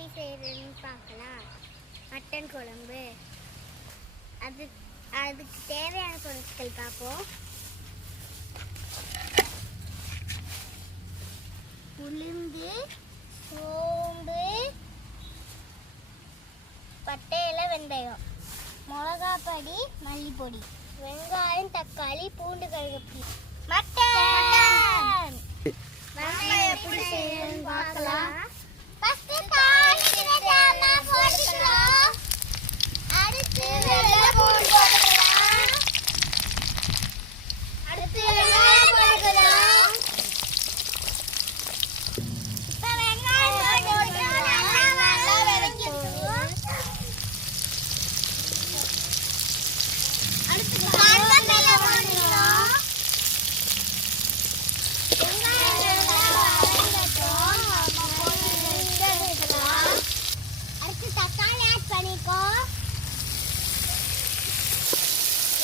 எப்படி செய்யறதுன்னு பார்க்கலாம். மட்டன் குழம்பு அதுக்கு தேவையான பொருட்கள் பார்ப்போம். உளுந்து, சோம்பு, பட்டை இலை, வெந்தயம், மிளகாப்பொடி, மல்லிப்பொடி, வெங்காயம், தக்காளி, பூண்டு, கருவேப்பிலை. மட்டன் எப்படி செய்யணும்னு பார்க்கலாம். ஃபர்ஸ்ட் தாளிக்கிற ஜாமான் போட்டுக்கலாம். அடுத்து வெள்ளை பூண்டு போட்டுக்கலாம். அடுத்து வெங்காயம் போட்டுக்கலாம். இப்போ வெங்காயம் போட்டு நல்லா வதக்கிக்கலாம். அடுத்து கருவேப்பிலை போட்டுக்கலாம். தக்காளி ஆட் பண்ணிக்கோ.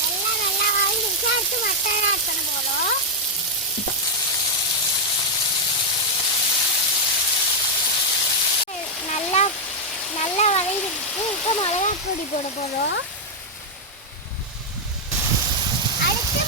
எல்லாம் நல்லா வதங்கிடுச்சு. அடுத்து மட்டன் ஆட் பண்ண போறோம். நல்லா வதங்கிடுச்சு. இப்போ மிளகாய் பொடி போட போறோம். அடுத்து